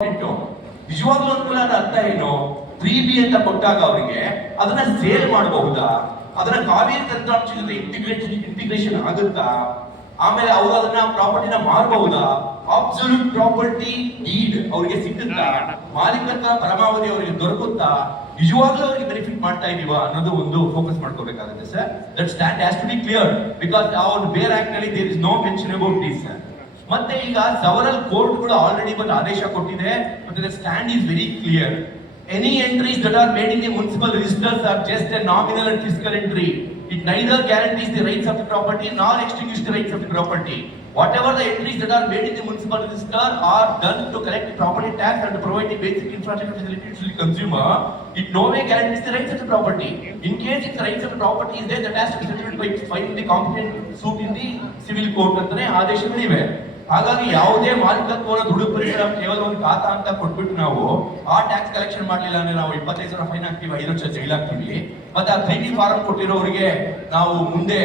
ನಿಜವಾಗ್ಲೂ ಅನುಕೂಲ ಅರ್ಥ ಏನು? 3B ಅಂತ ಕೊಟ್ಟಾಗ ಅವರಿಗೆ ಅದನ್ನ ಸೇಲ್ ಮಾಡಬಹುದಾ, ಅದನ್ನ ಕಾವೇರಿ ತಂತ್ರಾಂಶ ಜೊತೆ ಇಂಟಿಗ್ರೇಷನ್ ಆಗುತ್ತಾ, ಆಮೇಲೆ ಅವ್ರು ಅದನ್ನ ಪ್ರಾಪರ್ಟಿನ ಮಾರಬಹುದಾ, ಅಬ್ಸಲ್ಯೂಟ್ ಪ್ರಾಪರ್ಟಿ ಡೀಡ್ ಅವರಿಗೆ ಸಿಗುತ್ತಾ, ಮಾಲೀಕತ್ವ ಪರಮಾವಧಿ ಅವರಿಗೆ ದೊರಕುತ್ತಾ, ನಿಜವಾಗ್ಲೂ ಅವರಿಗೆ ಬೆನಿಫಿಟ್ ಮಾಡ್ತಾ ಇದೀವಾ ಅನ್ನೋದು ಒಂದು ಫೋಕಸ್ ಮಾಡ್ಕೋಬೇಕಾಗುತ್ತೆ sir. That stand has to be clear because our bare act ನಲ್ಲಿ there is no mention about this sir. ಮತ್ತೆ ಈಗ ಸವರಲ್ ಕೋರ್ಟ್ಗಳು ಆಲ್ರೆಡಿ ಒಂದು ಆದೇಶ ಕೊಟ್ಟಿದೆ, ಮತ್ತೆ the stand is very clear. Any entries that are made in the municipal registers are just a nominal and fiscal entry. It neither guarantees the rights of the property nor extinguishes the rights of the property. Whatever the entries that are made in the municipal register are done to collect the property tax and to provide the basic infrastructure facilities to the consumer. It no way guarantees the rights of the property. In case if the rights of the property is there, that has to be settled by filing the competent suit in the civil court ಅಂತನೇ ಆದೇಶಗಳಿವೆ. ಹಾಗಾಗಿ ಯಾವುದೇ ಮಾಲೀಕತ್ವವನ್ನು ದುಡುಪಡಿಸಿದ ಕೇವಲ ಒಂದು ಖಾತಾ ಅಂತ ಕೊಟ್ಬಿಟ್ಟು ನಾವು ಆ ಟ್ಯಾಕ್ಸ್ ಕಲೆಕ್ಷನ್ ಮಾಡಲಿಲ್ಲ ಅಂದ್ರೆ ನಾವು 25,000 ಫೈನ್ ಹಾಕ್ತೀವಿ, 5 ಲಕ್ಷ ಜೈಲ್ ಹಾಕ್ತೀವಿ. ಮತ್ತೆ ಆ 3B ಫಾರಂ ಕೊಟ್ಟಿರೋರಿಗೆ ನಾವು ಮುಂದೆ